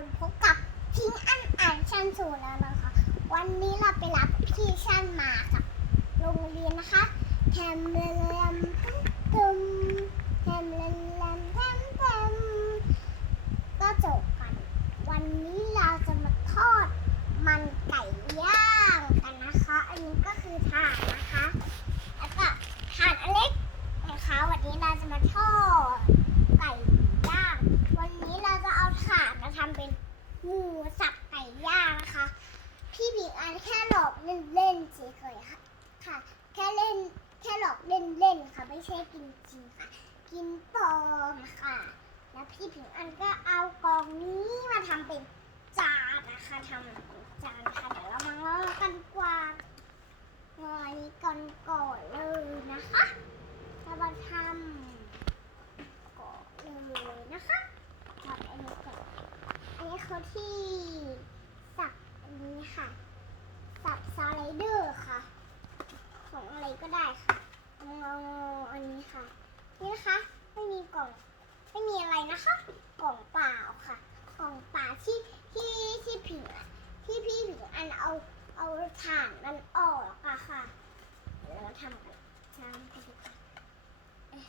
คนพบกับพิงอันอ่านชั้นสูงแล้วนะคะ วันนี้เราไปรับพี่ชั้นมาจากโรงเรียนนะคะแทมเลมตึมแทมเลมแทมแทมก็จบกัน วันนี้เราจะมาทอดมันไก่ย่างกันนะคะ อันนี้ก็คือถ่านนะคะ แล้วก็ถ่านอันเล็กนะคะ วันนี้เราจะมาทอดไก่ย่าง วันนี้เราจะเอาถ่านมาทำเป็นหมูสับไก่ย่างนะคะ พี่ผิงอันแค่หลอกเล่นๆเฉยๆค่ะค่ะ แค่เล่นแค่หลอกเล่นๆค่ะ ไม่ใช่กินจริงค่ะ กินปลอมค่ะ แล้วพี่ผิงอันก็เอากล่องนี้มาทำเป็นจานนะคะทำเป็นจานค่ะเดี๋ยวเรามางอกันกว่างออันนี้ก่อนก่อนเลยนะคะเรามาทำก่อนเลยนะคะก่อนอันนี้ก่อนอันนี้เขาที่สับอันนี้ค่ะ สับสไลเดอร์ค่ะ ของอะไร ก็ได้ค่ะงออันนี้ค่ะ นี่นะคะไม่มีกล่องไม่มีอะไรนะคะ กล่องเปล่าค่ะ กล่องเปล่าที่ที่ที่ผิงอะที่พี่ผิงอันเอาเอาถ่านมันออกอะค่ะเดี๋ยวเราทำกันทำกันดีกว่าเอ๊ะ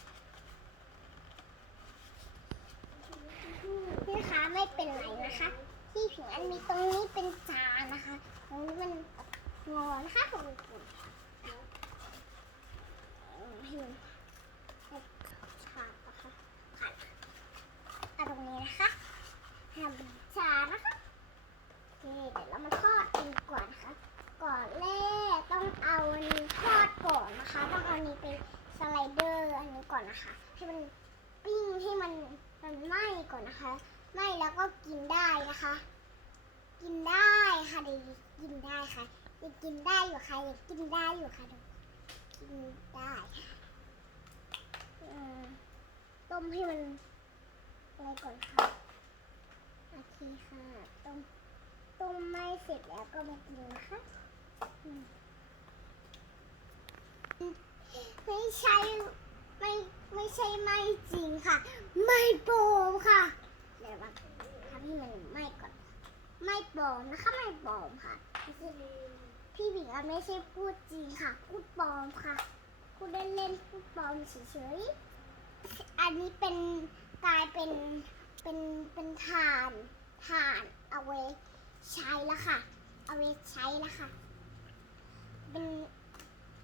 นี่นะคะไม่เป็นไรนะคะ ที่ผิงอันมีตรงนี้เป็นจานนะคะตรงนี้มันงอนะคะตรงนี้ ให้มันขาดนะคะขาดเอาตรงนี้นะคะทำเป็นจานะคะโอเคเดี๋ยวเรามาทอดกันดีกว่านะคะ ก่อนแรกต้องเอาอันนี้ทอดก่อนนะคะ ต้องเอาอันนี้ไปสไลเดอร์อันนี้ก่อนนะคะ ให้มันปิ้งให้มันมันไหม้ก่อนนะคะไหม้แล้วก็กินได้นะคะ กินได้ค่ะเด็กกินได้ค่ะเด็กกินได้อยู่ค่ะเด็กกินได้อยู่ค่ะเด็ก กินได้อืมต้มให้มันอะไรก่อนค่ะโอเคค่ะต้มต้มไม่เสร็จแล้วก็มากินนะคะไม่ใช่ไม่ไม่ใช่ไม่จริงค่ะ ไม่โปมค่ะเดี๋ยวมาทำให้มันไหม้ก่อน ไม่ปลอมนะคะไม่ปลอมค่ะ พี่บิงอันไม่ใช่พูดจริงค่ะ พูดปลอมค่ะ พูดเล่นๆพูดปลอมเฉยๆ อันนี้เป็นกลายเป็นเป็นเป็นฐานฐานเอาไว้ใช้แล้วค่ะ เอาไว้ใช้แล้วค่ะ เป็น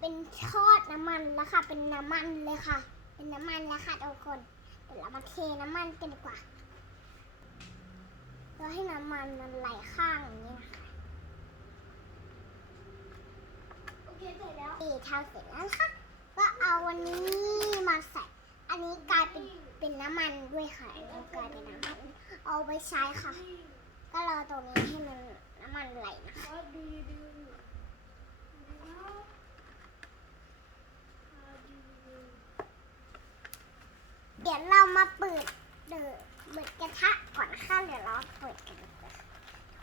เป็นทอดน้ำมันแล้วค่ะ เป็นน้ำมันเลยค่ะ เป็นน้ำมันแล้วค่ะทุกคนเดี๋ยวเรามาเทน้ำมันกันดีกว่าเราให้น้ำมันมันไหลข้างอย่างนี้นะคะโอ เคเสร็จแล้วนี่ทำเสร็จแล้วนะคะก็เอาวันนี้มาใส่ อันนี้กลายเป็นเป็นน้ำมันด้วยค่ะอันนี้กลายเป็นน้ำมันเอาไปใช้ค่ะ ก็รอตรงนี้ให้มันน้ำมันไหลนะคะเดี๋ยวเรามาเปิดเดือเปิดกระทะก่อนนะคะเดี๋ยวเราเปิดกัน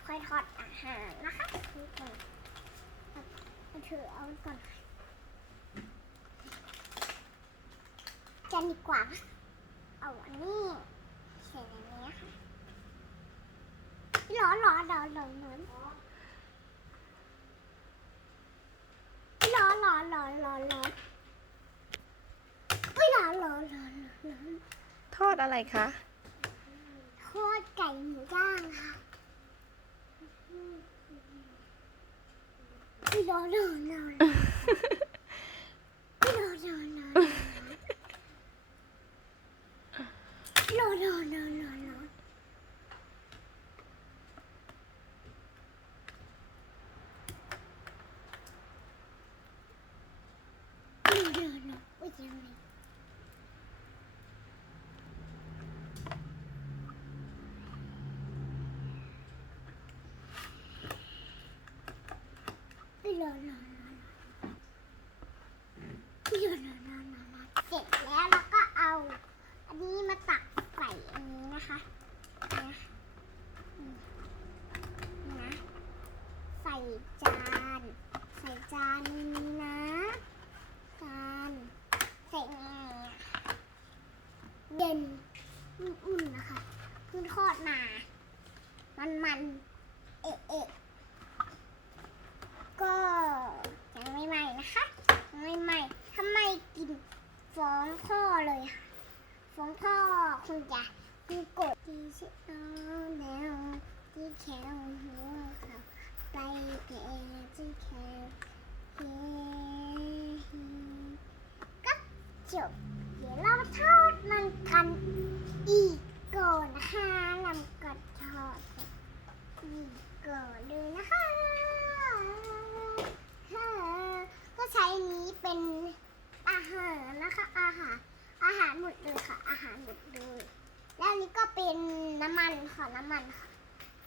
ค่อยทอดอาหารนะคะนี่ก่อน เอาถือเอาก่อนค่ะจะดีกว่า เอาอันนี้ใส่ในนี้ค่ะร้อนร้อนร้อนร้อนร้อนร้อนร้อนร้อนร้อนร้ออุ้ยร้อนร้อนร้อนร้อนทอดอะไรคะ ทอดไก่หมูย่างค่ะ no, no, no. รอรอรอรอเสร็จแล้วเราก็เอา อันนี้มาตักใส่อันนี้นะคะนะนะใส่จาน ใส่จานนี้นะจานใส่ไงอะเย็นอุ่นๆนะคะเพิ่งทอดมา มันมันเอะเอะ ก็ยังไม่ไหม้นะคะยังไม่ไหม้ถ้าไมกินฟ้องพ่อเลยค่ะฟ้องพ่อคงจะมีกฎที่จะเอาแล้วที่แค่หัวเขาไปแกที่แค่เฮ้ก็จบเดี๋ยวเราทอดมันกันอีกก่อนนะคะนำกระทอดอีกก่อนเลยนะคะค่ะก็ใช้นี้เป็นอาหารนะคะ อาหาร อาหารหมดเลยค่ะ อาหารหมดเลย แล้วอันนี้ก็เป็นน้ำมันค่ะน้ำมันค่ะ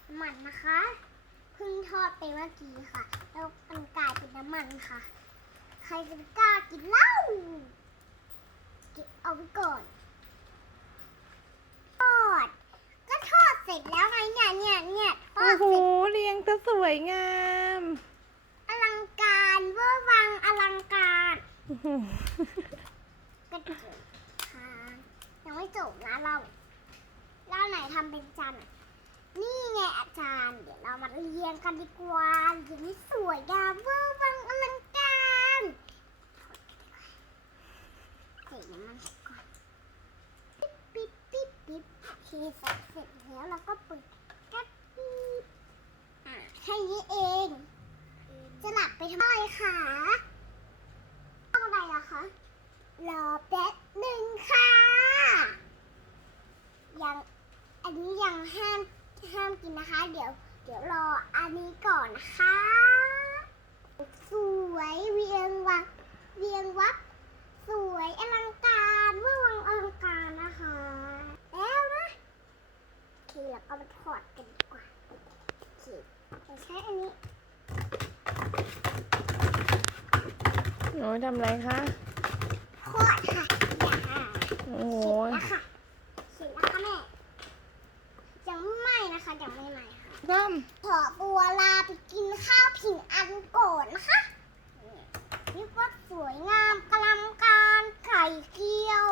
น้ำมันนะคะเพิ่งทอดไปเมื่อกี้ค่ะ แล้วมันกลายเป็นน้ำมันค่ะ ใครจะกล้ากินเหล้าเก็บเอาไว้ก่อนทอด ก็ทอดเสร็จแล้วไงเนี่ยเนี่ยเนี่ยทอโอ้ดโห เสร็จเรียงจะสวยงามอลังการเวอร์วังอลังการโอ้โห ก็จบค่ะยังไม่จบนะเราเรา ไหนทำเป็นจานนี่ไงอาจารย์ เดี๋ยวเรามาเรียงกันดีกว่าเรียงให้สวยงามเวอร์วังอลังการใส่น้ำมันก่อนปิ๊บปิ๊บปิ๊บปิ๊บเคใส่เสร็จแล้วเราก็เปิดกัดปิ๊บอะแค่นี้เอง จะหลับไปทำไมคะทำอะไรอะคะ รอแป๊บหนึ่งค่ะ ยัง อันนี้ยังห้าม ห้ามกินนะคะ เดี๋ยว เดี๋ยวรออันนี้ก่อนนะคะ สวยเวียงวับเวียงวับสวยอลังการเวอร์วังอลังการนะคะ แล้วนะโอเคเราก็มาทอดกันดีกว่าโอเคเราใช้อันนี้โอ้ยทำอะไรคะทอดค่ะอย่าโอ้โห เสร็จแล้วค่ะ เสร็จแล้วค่ะแม่ ยังไม่ ไหม้นะคะยังไม่ไหม้ค่ะตั้มขอตัวลาไปกินข้าวผิงอันก่อนนะคะนี่นี่ว่าสวยงามกลำการไข่เกียว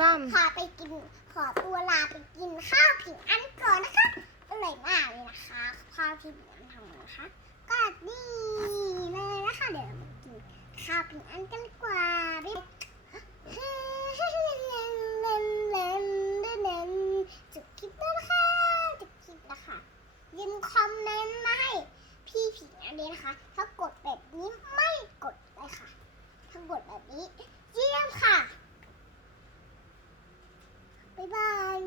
ตั้มขอไปกิน ขอตัวลาไปกินข้าวผิงอันก่อนนะคะอร่อยมากเลยนะคะข้าวที่ผิงอันทำนะคะ ก็นี่เลยนะคะเดี๋ยวเรามากินข้าวผิงอันกันดีกว่า ยินคอมเมนต์มาให้พี่ผิงอันนี้นะคะ ถ้ากดแบบนี้ไม่กดเลยค่ะ ถ้ากดแบบนี้ เยี่ยมค่ะ บ๊ายบาย